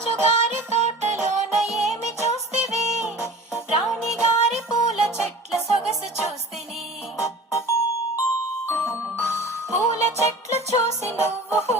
రాజుగారి తోటలోన ఏమి చూస్తివి? రాణిగారి పూల చెట్ల సొగసు చూస్తిని. పూల చెట్లు చూసి నువ్వు